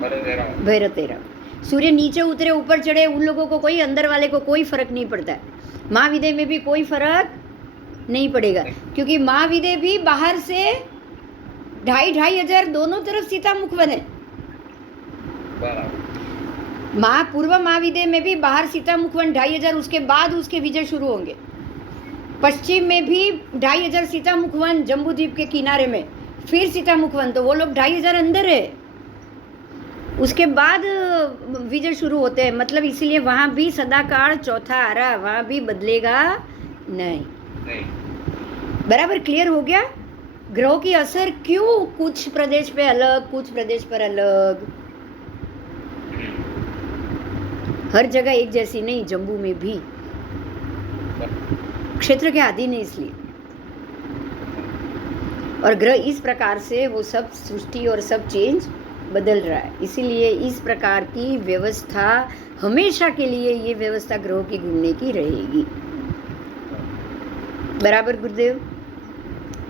भैरव तेरा। सूर्य नीचे उतरे ऊपर चढ़े, उन लोगों को कोई, अंदर वाले को कोई फर्क नहीं पड़ता है, महाविदय में भी कोई फर्क नहीं पड़ेगा, क्योंकि महाविदय भी बाहर से 2500 दोनों तरफ सीता मुखवन है, पूर्व महाविदय में भी बाहर सीता मुखवन 2500, उसके बाद उसके विजय शुरू होंगे। पश्चिम में भी 2500 सीता मुखवन, जम्बू द्वीप के किनारे में फिर सीता मुखवन, तो वो लोग 2500 अंदर है, उसके बाद विजय शुरू होते हैं। मतलब इसलिए वहाँ भी सदाकाल चौथा आ रहा, वहाँ भी बदलेगा नहीं। बराबर क्लियर हो गया? ग्रहों की असर क्यों कुछ प्रदेश पे अलग, कुछ प्रदेश पर अलग, हर जगह एक जैसी नहीं, जम्बू में भी क्षेत्र के अधीन है इसलिए, और ग्रह इस प्रकार से वो सब सृष्टि और सब चेंज बदल रहा है, इसीलिए इस प्रकार की व्यवस्था हमेशा के लिए, ये व्यवस्था ग्रहों की घूमने की रहेगी। बराबर गुरुदेव?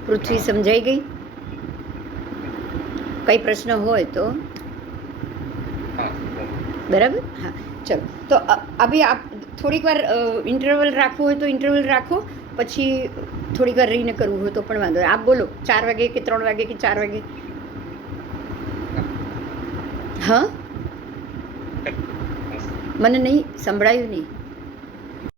पृथ्वी समझाई गई? कई प्रश्न हो तो बराबर? हाँ, चलो तो अभी आप થોડીક વાર ઇન્ટરવલ રાખવું હોય તો ઇન્ટરવલ રાખો, પછી થોડીક વાર રહીને કરવું હોય તો પણ વાંધો નહીં. આપ બોલો 4 વાગે કે 3 વાગે કે 4 વાગે? હા, મને નહીં સંભળાયું નહીં.